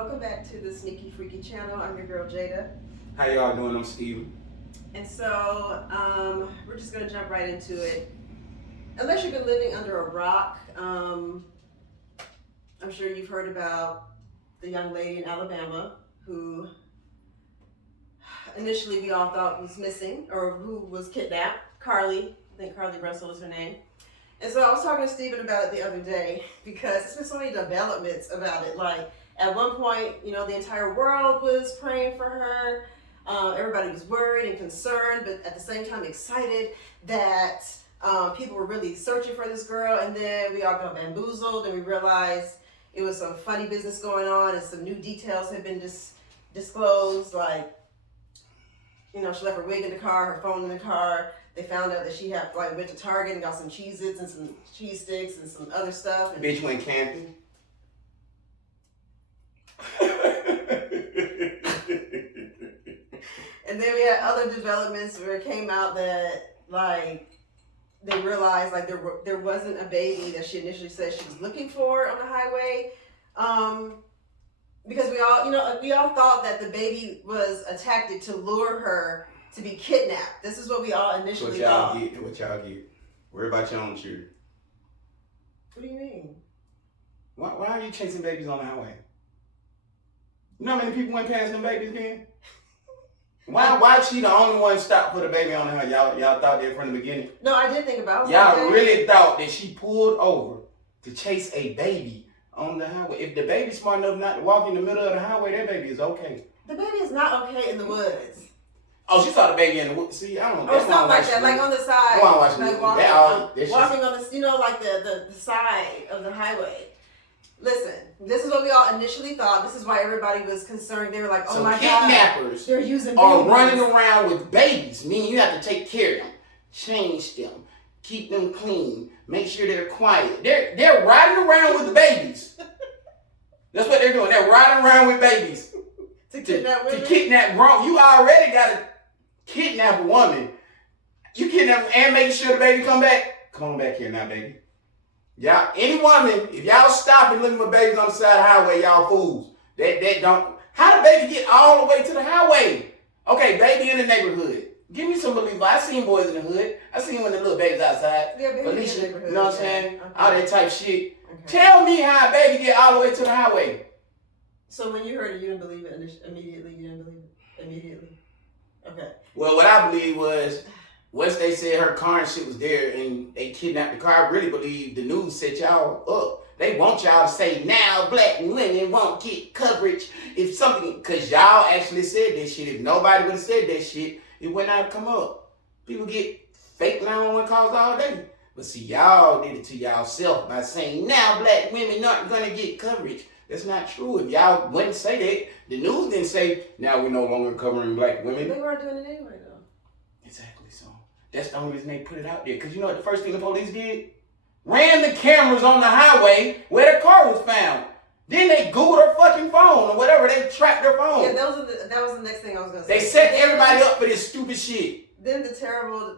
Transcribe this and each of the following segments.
Welcome back to the Sneaky Freaky channel. I'm your girl Jada. How y'all doing? I'm Steven. And so we're just going to jump right into it. Unless you've been living under a rock, I'm sure you've heard about the young lady in Alabama who initially we all thought was missing or who was kidnapped. Carlee, I think Carlee Russell is her name. And so I was talking to Steven about it the other day because there's been so many developments about it. Like at one point, the entire world was praying for her. Everybody was worried and concerned, but at the same time excited that people were really searching for this girl. And then we all got bamboozled and we realized it was some funny business going on and some new details had been disclosed. Like, she left her wig in the car, her phone in the car. They found out that she had went to Target and got some Cheez-Its and some cheese sticks and some other stuff. And Bitch went camping. And then we had other developments where it came out that they realized there wasn't a baby that she initially said she was looking for on the highway. Because we all thought that the baby was a tactic to lure her to be kidnapped. This is what we all initially thought. What y'all get? Worry about your own children. What do you mean? Why are you chasing babies on the highway? You know how many people went past them babies then? Why she the only one stopped for the baby on the highway? Y'all thought that from the beginning? No, I did think about it. Y'all really thought that she pulled over to chase a baby on the highway. If the baby's smart enough not to walk in the middle of the highway, that baby is okay. The baby is not okay in the woods. Oh, she saw the baby in the woods. See, I don't know. Or something like that, like on the side. Walking on the side of the highway. Listen, this is what we all initially thought. This is why everybody was concerned. They were like, oh my God. Kidnappers they're using are babies. running around with babies, meaning you have to take care of them, change them, keep them clean, make sure they're quiet. They're riding around with the babies. That's what they're doing. They're riding around with babies. To kidnap grown. You already got to kidnap a woman. You kidnap and make sure the baby come back. Come on back here now, baby. Y'all, any woman, if y'all stop and looking for babies on the side of the highway, y'all fools. That don't. How the baby get all the way to the highway? Okay, baby in the neighborhood. Give me some belief. I seen boys in the hood. I seen when the little babies outside. Yeah, baby Felicia, in the neighborhood. you know what I'm saying? Okay. All that type shit. Okay. Tell me how a baby get all the way to the highway. So when you heard it, you didn't believe it immediately? You didn't believe it immediately? Okay. Well, what I believe was, once they said her car and shit was there and they kidnapped the car, I really believe the news set y'all up. They want y'all to say, now black women won't get coverage if something, because y'all actually said that shit. If nobody would have said that shit, it would not have come up. People get fake 911 calls all day. But see, y'all did it to y'allself by saying, now black women not going to get coverage. That's not true. If y'all wouldn't say that, the news didn't say, now we're no longer covering black women. They weren't doing it anyway, though. Exactly so. That's the only reason they put it out there. Because you know what the first thing the police did? Ran the cameras on the highway where the car was found. Then they Googled her fucking phone or whatever. They tracked her phone. Yeah, that was the next thing I was going to say. They set everybody up for this stupid shit. Then the terrible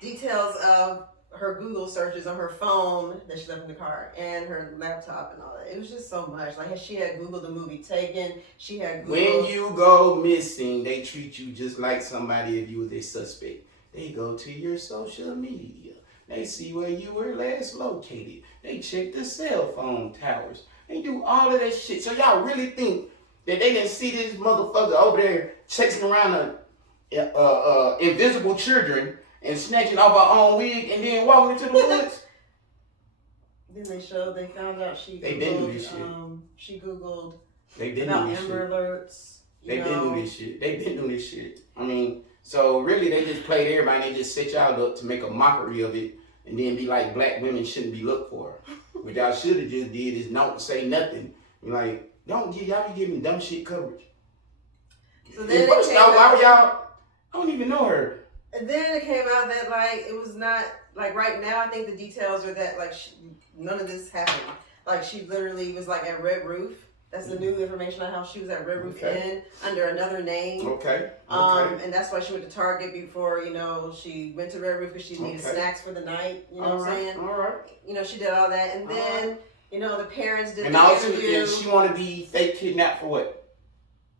details of her Google searches on her phone that she left in the car and her laptop and all that. It was just so much. Like, she had Googled the movie Taken. She had Googled... When you go missing, they treat you just like somebody if you was a suspect. They go to your social media. They see where you were last located. They check the cell phone towers. They do all of that shit. So y'all really think that they didn't see this motherfucker over there chasing around invisible children and snatching off her own wig and then walking into the woods? Then they found out she They didn't do this shit. She Googled they didn't about do this Amber shit. Alerts. They didn't do this shit. They didn't do this shit. I mean, so really they just played everybody and they just set y'all up to make a mockery of it and then be like, black women shouldn't be looked for. What y'all should have just did is don't say nothing. Like, y'all be giving dumb shit coverage. So then first off, why were y'all, I don't even know her. And then it came out that it was not right now. I think the details are that none of this happened. She literally was at Red Roof. That's the new information on how she was at Red Roof Inn under another name. Okay. And that's why she went to Target before she went to Red Roof because she needed snacks for the night. You know what I'm saying? All right. She did all that, and then You know, the parents did and the also, interview. and she want to be fake kidnapped for what?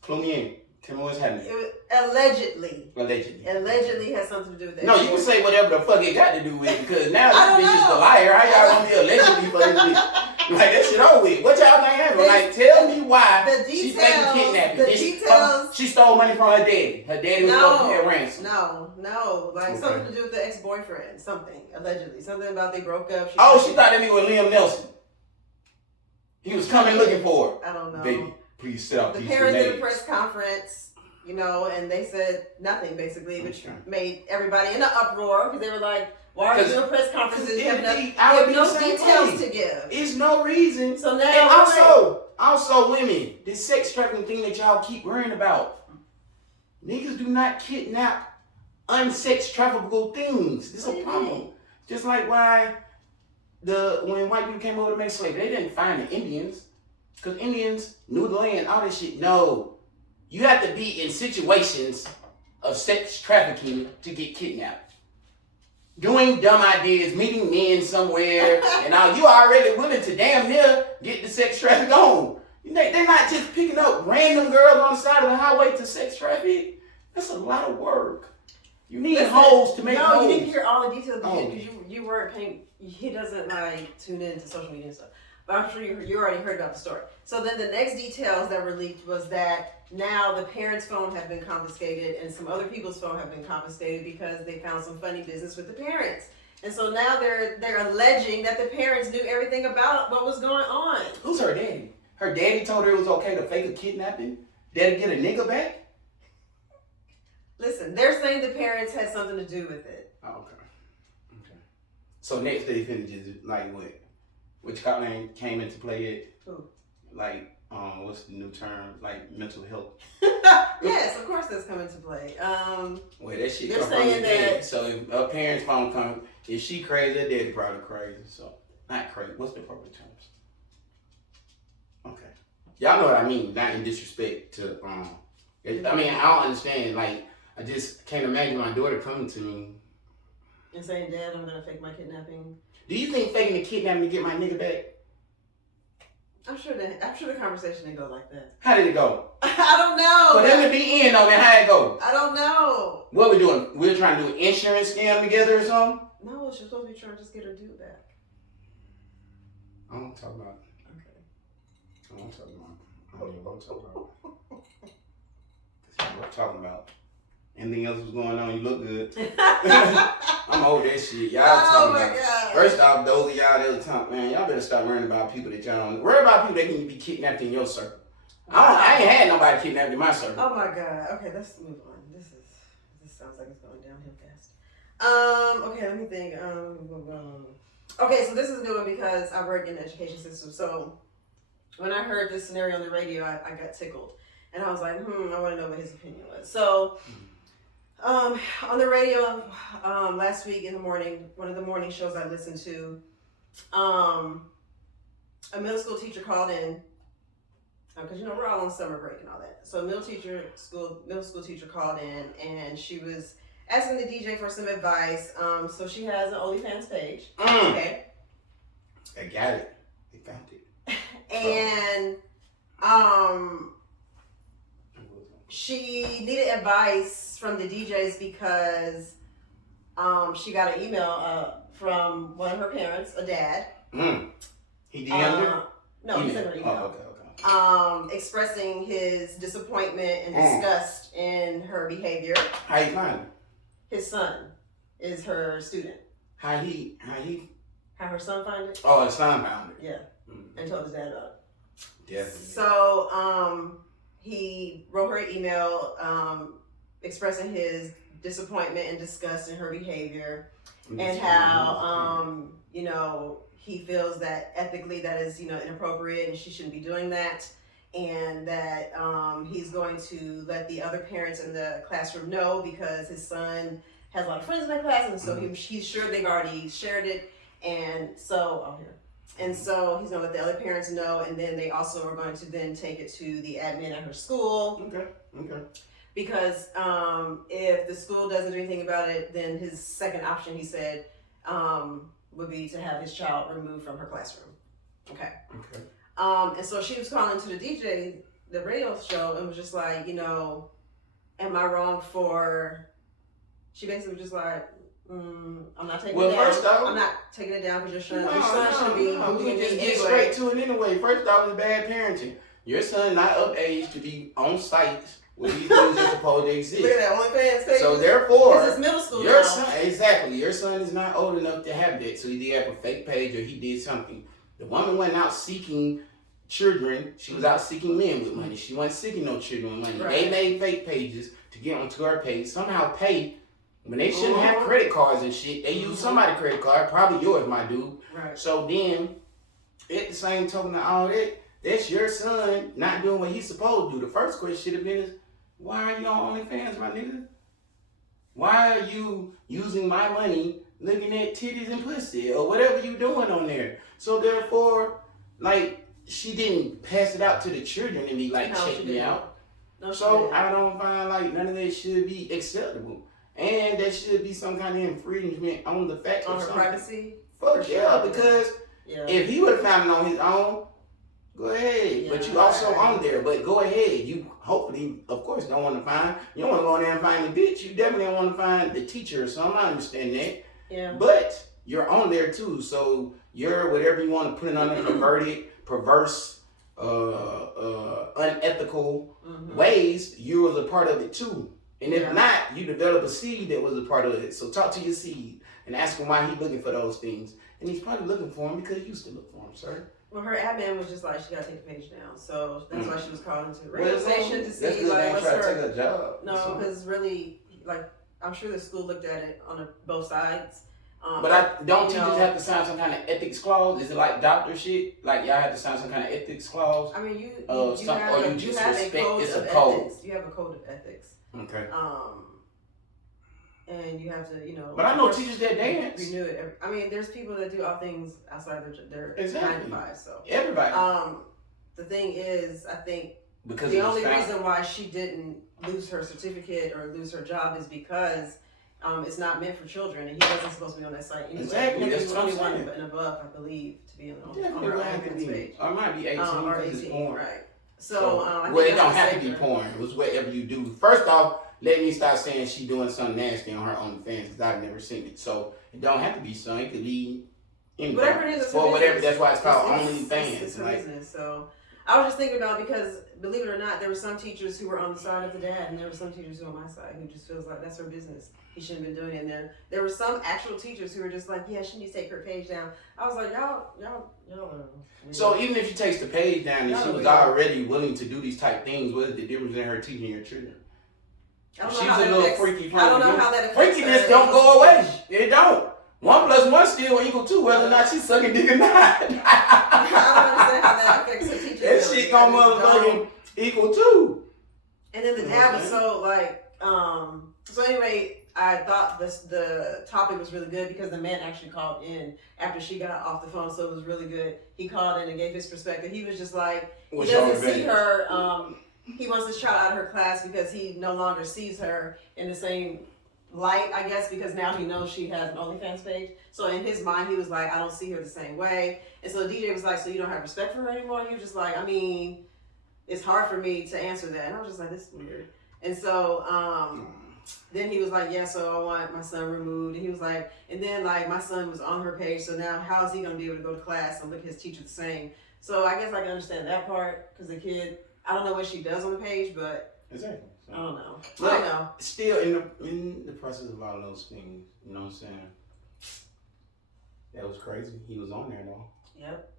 Clue me in. Tell me what's happening. Allegedly Allegedly has something to do with that. No, you can say whatever the fuck it got to do with it, because now I this don't bitch is know. the liar. How y'all gonna be allegedly for this bitch? Like, that shit over with. What y'all think happened? Like, tell me why the she details, faking kidnapping. the details. She stole money from her daddy. Her daddy was going to pay a ransom. No. Like, Okay. something to do with the ex-boyfriend. Something, allegedly. Something about they broke up. She thought that nigga was Liam Nelson. He was coming looking for her. I don't know. Baby, please sit up. The parents did a press conference, you know, and they said nothing, basically, which made everybody in an uproar, because they were like, why are you doing press conferences? You have no details to give. It's no reason. So now, and also women, this sex trafficking thing that y'all keep worrying about. Niggas do not kidnap unsex trafficable things. This is a problem. Just like why when white people came over to make slavery, they didn't find the Indians, because Indians knew the land, all this shit. No, you have to be in situations of sex trafficking to get kidnapped. Doing dumb ideas, meeting men somewhere, and all, you already willing to damn near get the sex traffic on. They're not just picking up random girls on the side of the highway to sex traffic. That's a lot of work. You need hoes to make hoes. No, you didn't hear all the details because you weren't paying. He doesn't like tune into social media and stuff. But I'm sure you already heard about the story. So then the next details that were leaked was that now the parents' phone have been confiscated and some other people's phone have been confiscated because they found some funny business with the parents. And so now they're alleging that the parents knew everything about what was going on. Who's her daddy? Her daddy told her it was okay to fake a kidnapping? Daddy get a nigga back? Listen, they're saying the parents had something to do with it. Oh, okay. So next they finna just like what? Which Carlee came into play it? Who? Like, what's the new term? Like mental health. Yes, of course that's coming to play. Well, that shit they're come from saying the dad. So if her parents' phone come, if she crazy, her daddy probably crazy. So not crazy. What's the proper terms? Okay. Y'all know what I mean. Not in disrespect to I mean, I don't understand. Like, I just can't imagine my daughter coming to me and saying, "Dad, I'm gonna fake my kidnapping." Do you think faking the kidnapping to get my nigga back? I'm sure the conversation didn't go like that. How did it go? I don't know. For them to be in though, man, how it go? I don't know. What we doing? We're trying to do an insurance scam together or something? No, she's supposed to be trying to just get her dude back. I don't talk about it. Okay. I don't talk about it. I don't even want to talk about it. That's what I'm talking about. Anything else was going on, you look good. I'm over that shit. Y'all talking about. God. First off, those of y'all that was talking, man, y'all better stop worrying about people that y'all don't. Worry about people that can be kidnapped in your circle. I ain't had nobody kidnapped in my circle. Oh my God. Okay, let's move on. This sounds like it's going downhill fast. Okay, let me think. Okay, so this is a new one because I work in the education system. So when I heard this scenario on the radio, I got tickled. And I was like, I want to know what his opinion was. So on the radio last week in the morning, one of the morning shows I listened to, a middle school teacher called in, because we're all on summer break and all that. So a middle school teacher called in, and she was asking the DJ for some advice. So she has an OnlyFans page. Okay. I got it. They found it. And she needed advice from the DJs because she got an email from one of her parents, a dad. He DM'd her? No, he sent her an email. Oh, okay. Expressing his disappointment and disgust in her behavior. How you find him? His son is her student. How her son found it? Oh, his son found it. Yeah. And told his dad about it. Definitely. So he wrote her an email expressing his disappointment and disgust in her behavior, and how he feels that ethically that is inappropriate and she shouldn't be doing that, and that he's going to let the other parents in the classroom know because his son has a lot of friends in that class, and so he's sure they've already shared it, and so so he's going to let the other parents know, and then they also are going to then take it to the admin at her school. Okay. Because if the school doesn't do anything about it, then his second option, he said, would be to have his child removed from her classroom. Okay. Okay. And so she was calling to the DJ, the radio show, and was just like, am I wrong for? She basically was just like, I'm not taking it down. First off, I'm not taking it down because your son should be. We can just get straight to it anyway. First off, it's bad parenting. Your son not of age to be on sites where these things are supposed to exist. Look at that OnlyFans page. So therefore, this is middle school your now. son, exactly, your son is not old enough to have that. So he did have a fake page or he did something. The woman went out seeking children. She was out seeking men with money. She wasn't seeking no children with money. Right. They made fake pages to get onto her page. Somehow pay when they shouldn't have credit cards and shit. They use somebody's credit card, probably yours, my dude. Right. So then, at the same token of all that, that's your son not doing what he's supposed to do. The first question should have been is, why are you on OnlyFans, my nigga? Why are you using my money looking at titties and pussy or whatever you doing on there? So therefore, like, she didn't pass it out to the children and be like, No, check me out. No, So I don't find like none of that should be acceptable. And there should be some kind of infringement on the fact on of her something. privacy. Fuck yeah, because if he would have found it on his own, go ahead. But you also on there. But go ahead. You hopefully, of course, don't want to find. You don't want to go in there and find the bitch. You definitely don't want to find the teacher or something. I understand that. Yeah. But you're on there too. So you're whatever you want to put it on there, perverted, perverse, unethical ways. You was a part of it too. And if not, you develop a seed that was a part of it. So talk to your seed and ask him why he's looking for those things. And he's probably looking for them because you used to look for them, sir. Well, her admin was just like, she got to take the page down. So that's why she was calling to the radio Well, station to that's see, good. like, what's Try to her... take a job. No, because really, like, I'm sure the school looked at it on both sides. But don't teachers have to sign some kind of ethics clause? Is it like doctor shit? Like y'all have to sign some kind of ethics clause? I mean, you have a code it's of a code. ethics. You have a code of ethics. Okay. And you have to, But I know teachers that dance. Renew it. I mean, there's people that do all things outside their 9 to 5. So everybody. The thing is, I think because the only reason why she didn't lose her certificate or lose her job is because it's not meant for children, and he wasn't supposed to be on that site anyway. Exactly. That's 21 and above, I believe, to be on her OnlyFans page. Or it might be 18 or 18, it's porn. right? So, I think it don't have to be porn. It was whatever you do. First off, let me start saying she doing something nasty on her OnlyFans because I've never seen it. So it don't have to be something. It could be anything. Whatever it is, or whatever. That's why it's called OnlyFans. It's her business. So I was just thinking about, because believe it or not, there were some teachers who were on the side of the dad, and there were some teachers who were on my side who just feels like that's her business. He shouldn't have been doing it. And there were some actual teachers who were just like, yeah, she needs to take her page down. I was like, y'all are. So even if she takes the page down and she was already willing to do these type things, what is the difference in her teaching your children? She's a little freaky. I don't know how that affects freakiness her. don't go away. It don't. 1 + 1 still equal 2, whether or not she's sucking dick or not. I don't understand how that affects her teaching. That shit gonna motherfucking equal 2. And then the dad was so like, so anyway, I thought the topic was really good because the man actually called in after she got off the phone, so it was really good. He called in and gave his perspective. He was just like, he doesn't see her, he wants this child out of her class because he no longer sees her in the same light, I guess, because now he knows she has an OnlyFans page. So in his mind, he was like, I don't see her the same way. And so the DJ was like, so you don't have respect for her anymore? And he was just like, I mean, it's hard for me to answer that. And I was just like, this is weird. And so then he was like, yeah, so I want my son removed. And he was like, and then like my son was on her page, so now how is he going to be able to go to class and look at his teacher the same? So I guess I can understand that part, because the kid, I don't know what she does on the page, but exactly. So, I don't know. Look, I don't know. Still in the process of all those things, you know what I'm saying? That was crazy. He was on there though. Yep.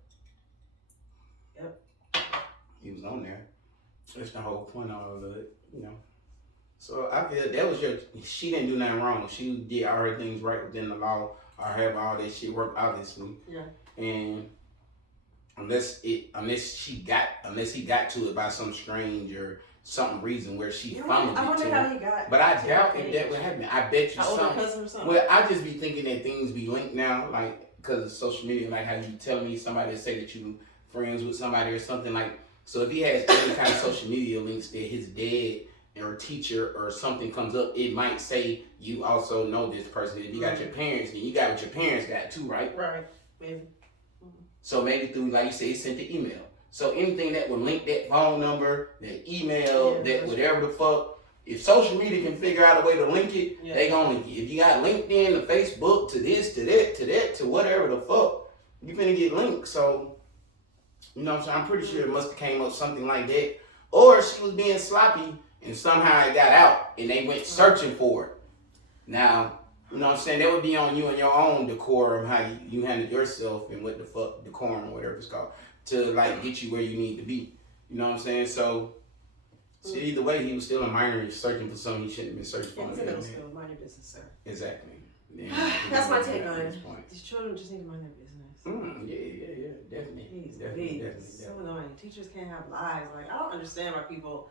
He was on there. That's the whole point of all of it, you know. So I feel that was she didn't do nothing wrong. She did all her things right within the law, or have all that shit work, obviously. Yeah. And unless he got to it by some strange or some reason where she found it. I wonder how he got. But I doubt if that would happen. I bet you cousin or something. Well, I just be thinking that things be linked now, like because of social media, like how you tell me somebody say that you friends with somebody or something like. So if he has any kind of social media links that his dad or teacher or something comes up, it might say you also know this person. If you got your parents, then you got what your parents got too, right? Right. Maybe. So maybe through, like you say, he sent the email. So anything that would link that phone number, that email, that whatever the fuck, if social media can figure out a way to link it, they gonna link it. If you got LinkedIn to Facebook to this, to that, to that, to whatever the fuck, you finna get linked. So, you know what I'm saying? I'm pretty sure it must have came up something like that. Or she was being sloppy and somehow it got out and they went searching for it. Now, you know what I'm saying? That would be on you and your own decorum, how you handle yourself and what the fuck, decorum, whatever it's called, to like get you where you need to be. You know what I'm saying? So, see, either way, he was still a minor and searching for something he shouldn't have been searching for. He's in middle school, mind your business, sir. Exactly. That's my take on it. These children just need to mind their business. Yeah, definitely. Definitely. So annoying. Teachers can't have lives. Like, I don't understand why people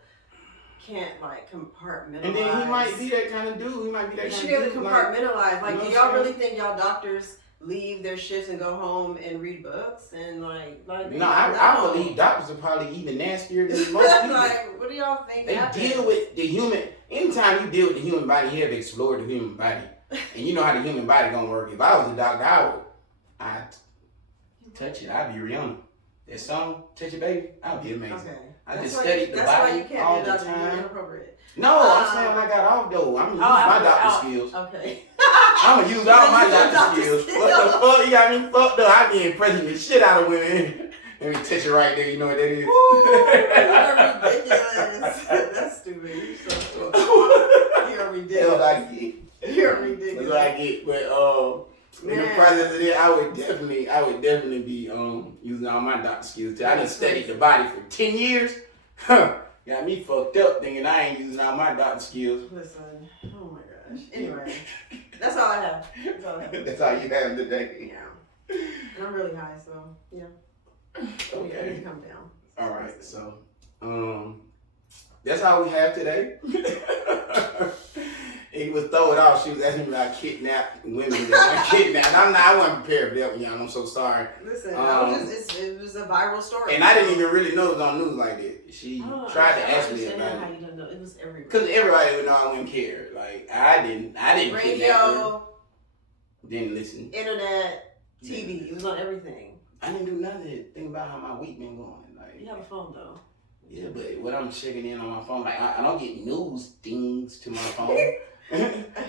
can't like compartmentalize. And then he might be that kind of dude. He might be that kind of dude. You should be able to compartmentalize. Like, do y'all really think y'all doctors leave their shifts and go home and read books and like? No, I believe doctors are probably even nastier than most people. Like, what do y'all think? They deal with the human. Anytime you deal with the human body, you have explored the human body, and you know how the human body gonna work. If I was a doctor, I'd touch it. I'd be Rihanna. That song, "Touch It, Baby," I'd be amazing. Okay. I just studied the body all the time. No, I'm saying when I got off though, I'm gonna use my doctor skills. Okay. I'm gonna use all my doctor skills. What the fuck? You got me fucked up. I be impressing the shit out of women. Let me touch it right there. You know what that is? Ooh, you're ridiculous. That's stupid. You're so stupid. You're ridiculous. That's what I get. You're ridiculous. That's what I get. But in the process of that, I would definitely be using all my doctor skills. I done studied the body for 10 years. Got me fucked up thinking I ain't using all my doctor skills. Listen, oh my gosh. Anyway, that's all I have. That's all you have today. Yeah. And I'm really high, so yeah. Okay. I need to come down. All right, so that's all we have today. He was throwing off. She was asking me about kidnapped women that I kidnapped. I wasn't prepared for that one, y'all. I'm so sorry. Listen, it was a viral story. And I didn't even really know it was on news like that. She tried to ask me about how you didn't know. It was everywhere. Because everybody would know I wouldn't care. Like, I didn't Radio, kidnap her. Didn't listen. Internet, TV. It was on everything. I didn't do nothing. Think about how my week been going. Like, you have a phone, though. Yeah, but when I'm checking in on my phone, like, I don't get news things to my phone.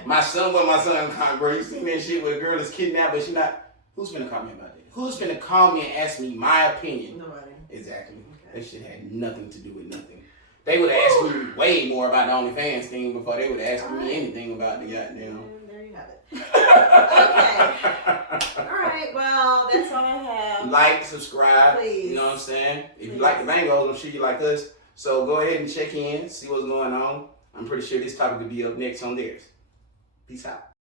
My son, bro, you seen that shit where a girl is kidnapped, but she not. Who's finna call me about that? Who's finna call me and ask me my opinion? Nobody. Exactly. Okay. That shit had nothing to do with nothing. They would have asked me way more about the OnlyFans thing before they would have asked me anything about the goddamn. And there you have it. Okay. All right. Well, that's all I have. Like, subscribe. Please. You know what I'm saying? If you like the Bangos, I'm sure you like us. So go ahead and check in, see what's going on. I'm pretty sure this topic will be up next on theirs. Peace out.